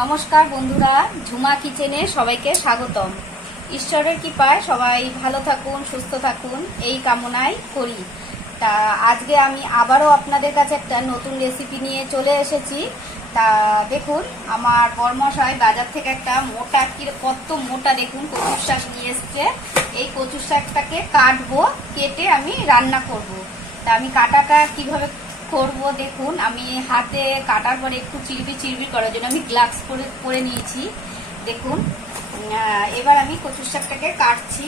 নমস্কার বন্ধুরা, ঝুমা কিচেনে সবাইকে স্বাগতম। ঈশ্বরের কৃপায় সবাই ভালো থাকুন, সুস্থ থাকুন এই কামনাই করি। তা আজকে আমি আবারও আপনাদের কাছে একটা নতুন রেসিপি নিয়ে চলে এসেছি। তা দেখুন, আমার বরমশাই বাজার থেকে একটা মোটা, কত মোটা দেখুন কচুর শাক নিয়ে এসছে। এই কচুর শাকটাকে কাটবো, কেটে আমি রান্না করব। তা আমি কাটাটা কিভাবে করব দেখুন। আমি হাতে কাটার পরে একটু চিরবি করার জন্য আমি গ্লাভস পরে নিয়েছি। দেখুন, এবার আমি কচুর শাকটাকে কাটছি।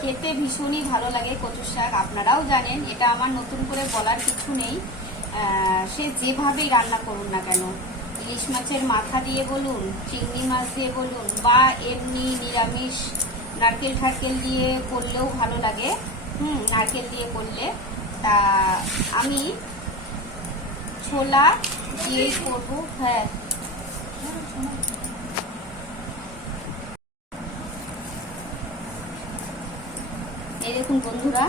খেতে ভীষণই ভালো লাগে কচুর শাক, আপনারাও জানেন, এটা আমার নতুন করে বলার কিছু নেই। সে যেভাবেই রান্না করুন না কেন, ইলিশ মাছের মাথা দিয়ে বলুন, চিংড়ি মাছ দিয়ে বলুন, বা এমনি নিরামিষ নারকেল ঠারকেল দিয়ে করলেও ভালো লাগে। নারকেল দিয়ে করলে। তা আমি ছোলা দিয়েই করবো। হ্যাঁ, এই দেখুন বন্ধুরা,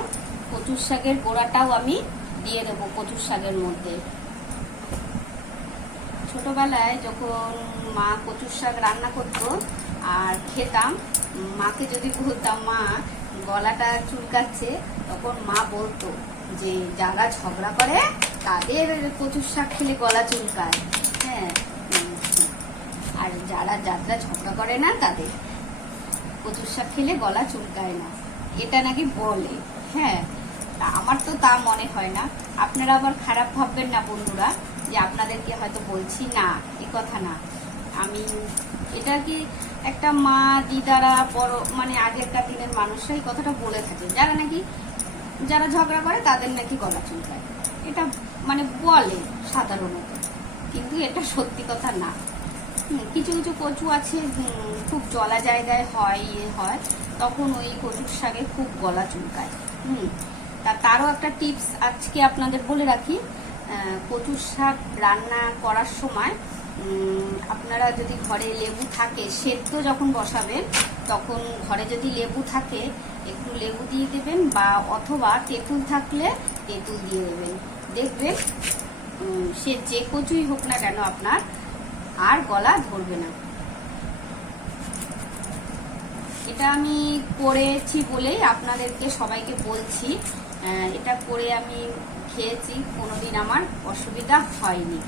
কচুর শাকের গোড়াটাও আমি দিয়ে দেবো কচুর শাকের মধ্যে। ছোটবেলায় যখন মা কচুর শাক রান্না করতো আর খেতাম, মাকে যদি বলতাম মা গলাটা চুলকাচ্ছে, তখন মা বলতো যে যারা ঝগড়া করে তাদের কচুর শাক খেলে গলা চুলকায়। হ্যাঁ, আর যারা ঝগড়া করে না তাদের কচুর শাক খেলে গলা চুলকায় না, এটা নাকি বলে। হ্যাঁ, তা আমার তো তা মনে হয় না। আপনারা আবার খারাপ ভাববেন না বন্ধুরা যে আপনাদেরকে হয়তো বলছি না, এ কথা না। আমি এটা কি একটা মা দিদারা বড় মানে আগেরকার দিনের মানুষরা এই কথাটা বলে থাকে, যারা ঝগড়া করে তাদের নাকি গলা চুলকায়, এটা মানে বলে সাধারণত, কিন্তু এটা সত্যি কথা না। কিছু কিছু কচু আছে খুব জলা জায়গায় হয়, তখন ওই কচুর শাকে খুব গলা চুলকায়। তারও একটা টিপস আজকে আপনাদের বলে রাখি। কচুর শাক রান্না করার সময় আপনারা যদি ঘরে লেবু থাকে, সেদ্ধ যখন বসাবেন তখন ঘরে যদি লেবু থাকে একটু লেবু দিয়ে দেবেন, বা অথবা তেঁতুল থাকলে তেঁতুল দিয়ে দেবেন। দেখবেন সে যে কচুই হোক না কেন আপনার আর গলা ধরবে না। এটা আমি করেছি বলেই আপনাদেরকে সবাইকে বলছি। এটা করে আমি খেয়েছি, কোনোদিন আমার অসুবিধা হয়নি।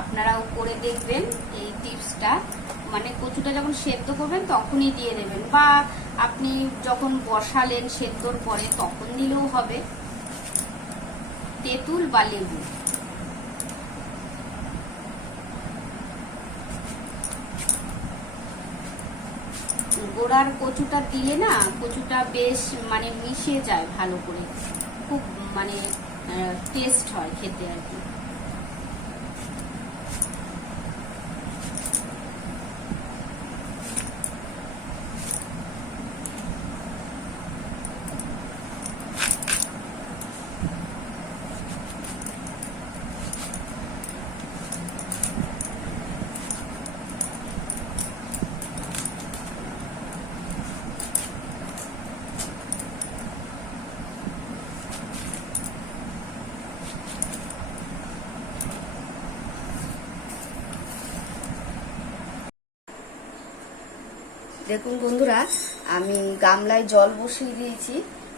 আপনারাও করে দেখবেন এই টিপসটা। মানে কচুটা যখন সেদ্ধ করবেন তখনই দিয়ে দেবেন, বা আপনি যখন বসালেন সেদ্ধর পরে তখন দিলেও হবে তেঁতুল বা লেবু। গোড়ার কচুটা দিলে না, কচুটা বেশ মানে মিশে যায় ভালো করে, খুব মানে টেস্ট হয় খেতে আর কি। দেখুন বন্ধুরা, আমি গামলায় জল বসিয়ে দিয়েছি,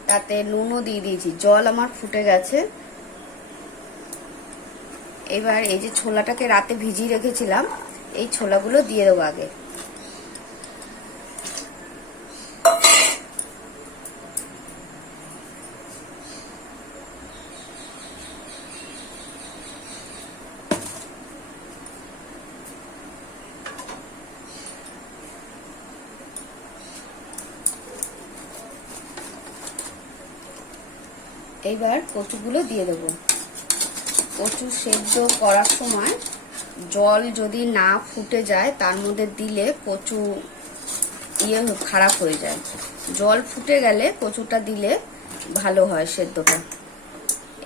তাতে নুনও দিয়ে দিয়েছি, জল আমার ফুটে গেছে। এবার এই যে ছোলাটাকে রাতে ভিজিয়ে রেখেছিলাম, এই ছোলাগুলো দিয়ে দেবো আগে। এইবার কচুগুলো দিয়ে দেবো। কচু সেদ্ধ করার সময় জল যদি না ফুটে যায় তার মধ্যে দিলে কচু খারাপ হয়ে যায়। জল ফুটে গেলে কচুটা দিলে ভালো হয় সেদ্ধটা।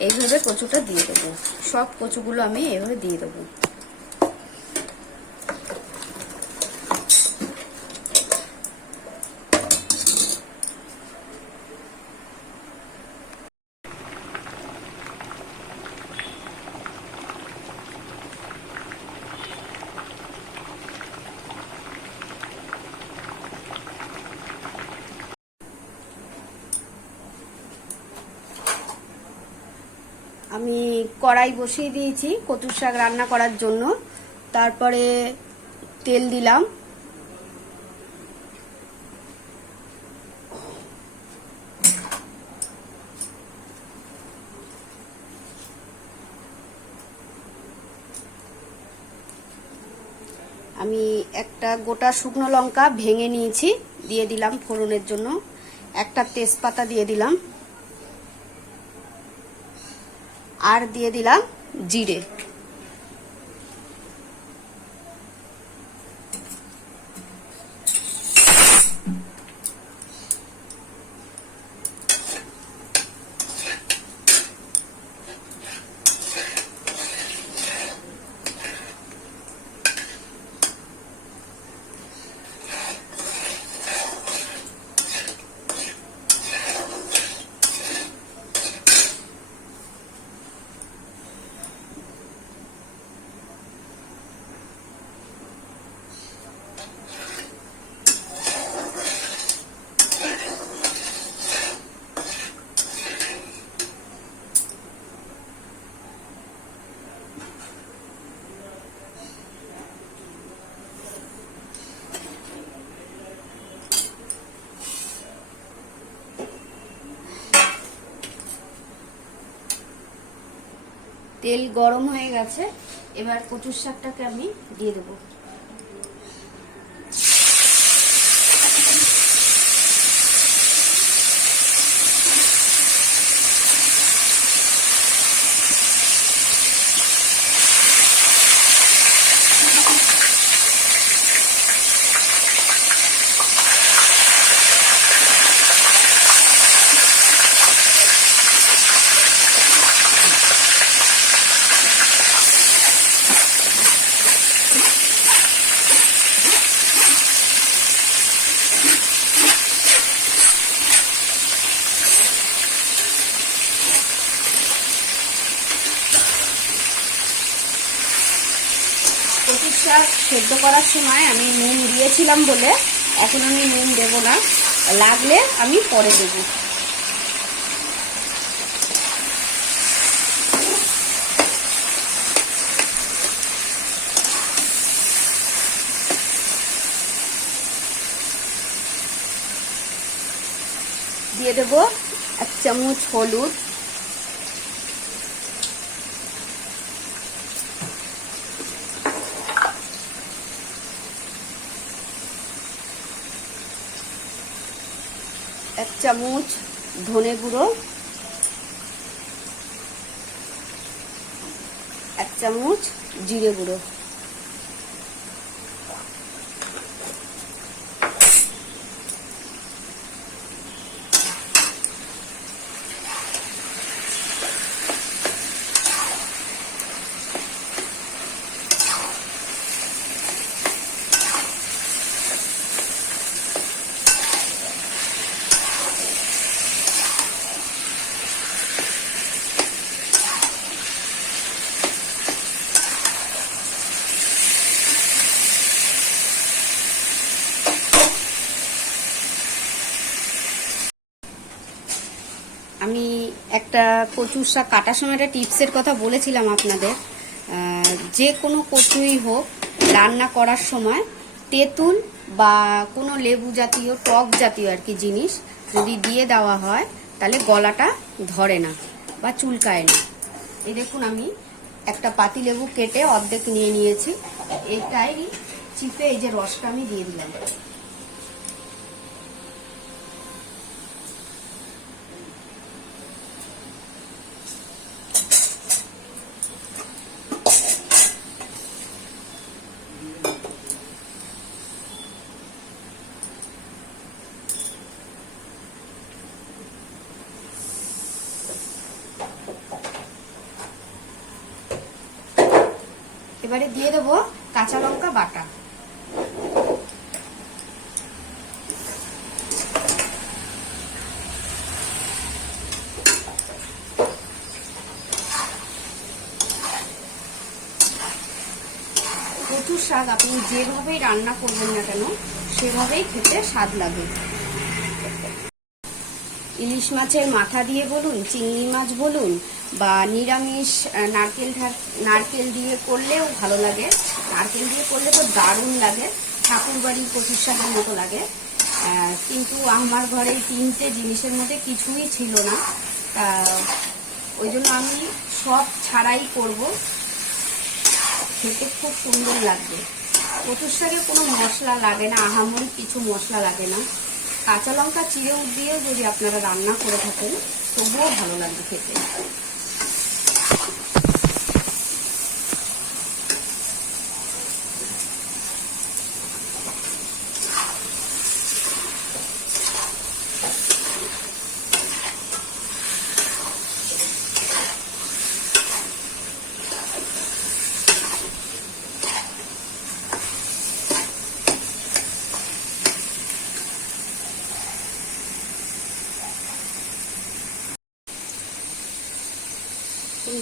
এইভাবে কচুটা দিয়ে দেবো, সব কচুগুলো আমি এইভাবে দিয়ে দেবো। আমি কড়াই বসিয়ে দিয়েছি কচুর শাক রান্না করার জন্য। তারপরে তেল দিলাম, আমি একটা গোটা শুকনো লঙ্কা ভেঙে নিয়েছি, দিয়ে দিলাম ফোড়নের জন্য। একটা তেজপাতা দিয়ে দিলাম, আর দিয়ে দিলাম জিরে। তেল গরম হয়ে গেছে, এবার কচুর শাকটাকে আমি দিয়ে দেবো। কচুর শাক সেদ্ধ করার সময় আমি নুন দিয়েছিলাম বলে এখন আমি নুন দেবো না, লাগলে আমি পরে দেবো। দিয়ে দেবো 1 চামচ হলুদ, 1 চামচ ধনে গুঁড়ো, 1 চামচ জিরে গুঁড়ো। আমি একটা কচুর শাক কাটার সময় একটা টিপসের কথা বলেছিলাম আপনাদের। যে কোনো কচুই হোক রান্না করার সময় তেঁতুল বা কোনো লেবু জাতীয় টক জাতীয় আর কি জিনিস যদি দিয়ে দেওয়া হয় তাহলে গলাটা ধরে না বা চুলকায় না। এই দেখুন আমি একটা পাতিলেবু কেটে অর্ধেক নিয়ে নিয়েছি, এটাই চিপে এই যে রসটা আমি দিয়ে দিলাম। এবারে দিয়ে দেবো কাঁচা লঙ্কা বাটা। কচুর শাক আপনি যেভাবেই রান্না করবেন না কেন সেভাবেই খেতে স্বাদ লাগে। ইলিশ মাছের মাথা দিয়ে বলুন, চিংড়ি মাছ বলুন, বা নিরামিষ নারকেল দিয়ে করলেও ভালো লাগে। নারকেল দিয়ে করলে তো দারুণ লাগে, ঠাকুর বাড়ির কচুর শাকের মতো লাগে। কিন্তু আমার ঘরে 3টে জিনিসের মধ্যে কিছুই ছিল না, ওই জন্য আমি সব ছাড়াই করব। খেতে খুব সুন্দর লাগবে। কচুর শাকে কোনো মশলা লাগে না, আহামরি কিছু মশলা লাগে না। কাঁচা লঙ্কা চিড়েও দিয়েও যদি আপনারা রান্না করে থাকেন তবুও ভালো লাগবে খেতে।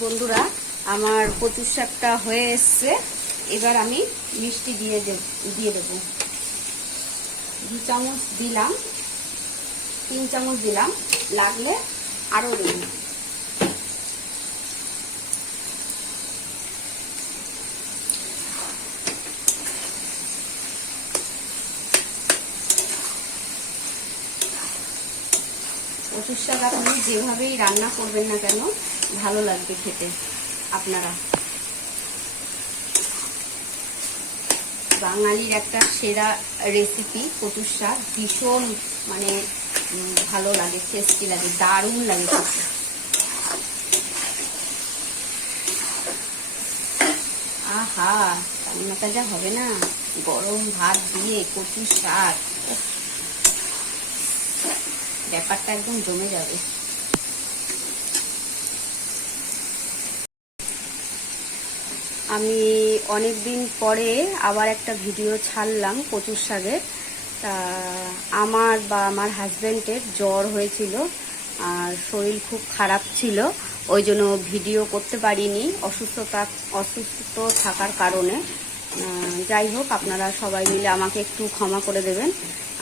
বন্ধুরা, আমার কচুর শাকটা হয়ে এসছে। এবার আমি মিষ্টি দিয়ে দেবো। 2 চামচ দিলাম, 3 চামচ দিলাম, লাগলে আরো দেব। কচুর শাক আপনি যেভাবেই রান্না করবেন না কেন ভালো লাগবে খেতে। আপনারা বাঙালির একটা সেরা রেসিপি কচুর শাক, ভীষণ মানে ভালো লাগে, টেস্টি লাগে, দারুণ লাগে খেতে। আহা, রান্নাটা যা হবে না, গরম ভাত দিয়ে কচুর শাক, ব্যাপারটা একদম জমে যাবে। আমি অনেক দিন পরে আবার একটা ভিডিও ছাড়লাম কচুর শাকের। তা আমার হাজব্যান্ডের জ্বর হয়েছিল আর শরীর খুব খারাপ ছিল, ওই জন্য ভিডিও করতে পারিনি অসুস্থ থাকার কারণে। যাই হোক, আপনারা সবাই মিলে আমাকে একটু ক্ষমা করে দেবেন,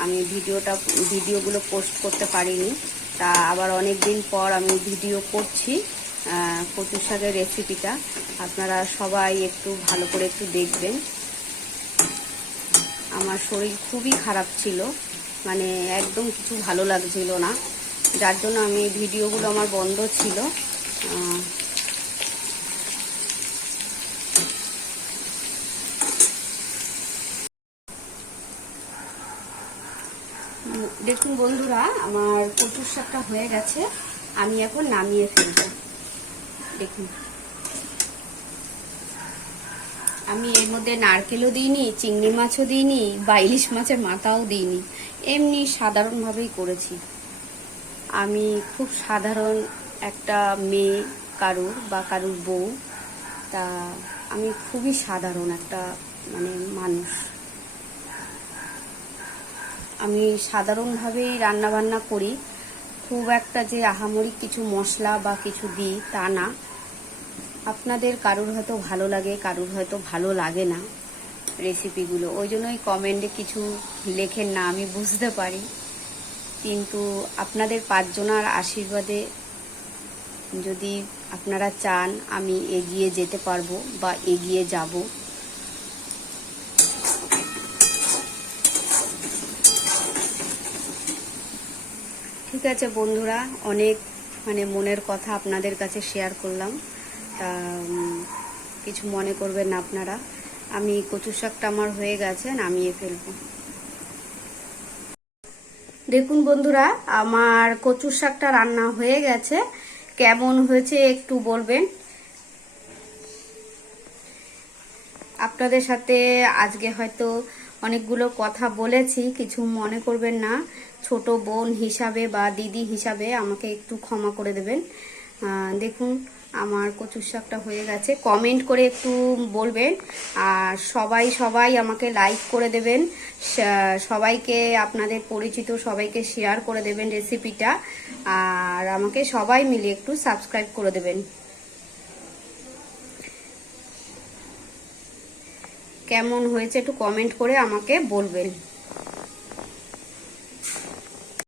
আমি ভিডিওগুলো পোস্ট করতে পারিনি। তা আবার অনেক দিন পর আমি ভিডিও করছি কচুর শাকের রেসিপিটা। আপনারা সবাই একটু ভালো করে একটু দেখবেন। আমার শরীর খুবই খারাপ ছিল, মানে একদম কিছু ভালো লাগছিল না, যার জন্য আমি ভিডিওগুলো আমার বন্ধ ছিল। দেখুন বন্ধুরা, আমার কচুর শাকটা হয়ে গেছে, আমি এখন নামিয়ে ফেলবো। দেখুন, আমি এর মধ্যে নারকেলও দিইনি, চিংড়ি মাছও দিইনি, বা ইলিশ মাছের মাথাও দিইনি, এমনি সাধারণভাবেই করেছি। আমি খুব সাধারণ একটা মেয়ে, কারুর বউ, তা আমি খুবই সাধারণ একটা মানে মানুষ। আমি সাধারণভাবেই রান্নাবান্না করি, খুব একটা যে আহামরি কিছু মশলা বা কিছু দিই তা না। আপনাদের কারুর হয়তো ভালো লাগে, কারুর হয়তো ভালো লাগে না রেসিপিগুলো, ওই জন্যই কমেন্টে কিছু লেখেন না, আমি বুঝতে পারি। কিন্তু আপনাদের 5 জনার আশীর্বাদে যদি আপনারা চান আমি এগিয়ে যেতে পারবো বা এগিয়ে যাব। ঠিক আছে বন্ধুরা, অনেক মানে মনের কথা আপনাদের কাছে শেয়ার করলাম, তা কিছু মনে করবেন না আপনারা। আমি কচুর শাকটা আমার হয়ে গেছে, নামিয়ে ফেলবো। দেখুন বন্ধুরা, আমার কচুর শাকটা রান্না হয়ে গেছে, কেমন হয়েছে একটু বলবেন। আপনাদের সাথে আজকে হয়তো অনেকগুলো কথা বলেছি, কিছু মনে করবেন না। ছোট বোন হিসাবে বা দিদি হিসাবে আমাকে একটু ক্ষমা করে দেবেন। দেখুন, আমার কচুর শাকটা হয়ে গেছে, কমেন্ট করে একটু বলবেন। আর সবাই আমাকে লাইক করে দেবেন, সবাইকে আপনাদের পরিচিত সবাইকে শেয়ার করে দেবেন রেসিপিটা, আর আমাকে সবাই মিলে একটু সাবস্ক্রাইব করে দেবেন। কেমন হয়েছে একটু কমেন্ট করে আমাকে বলবেন।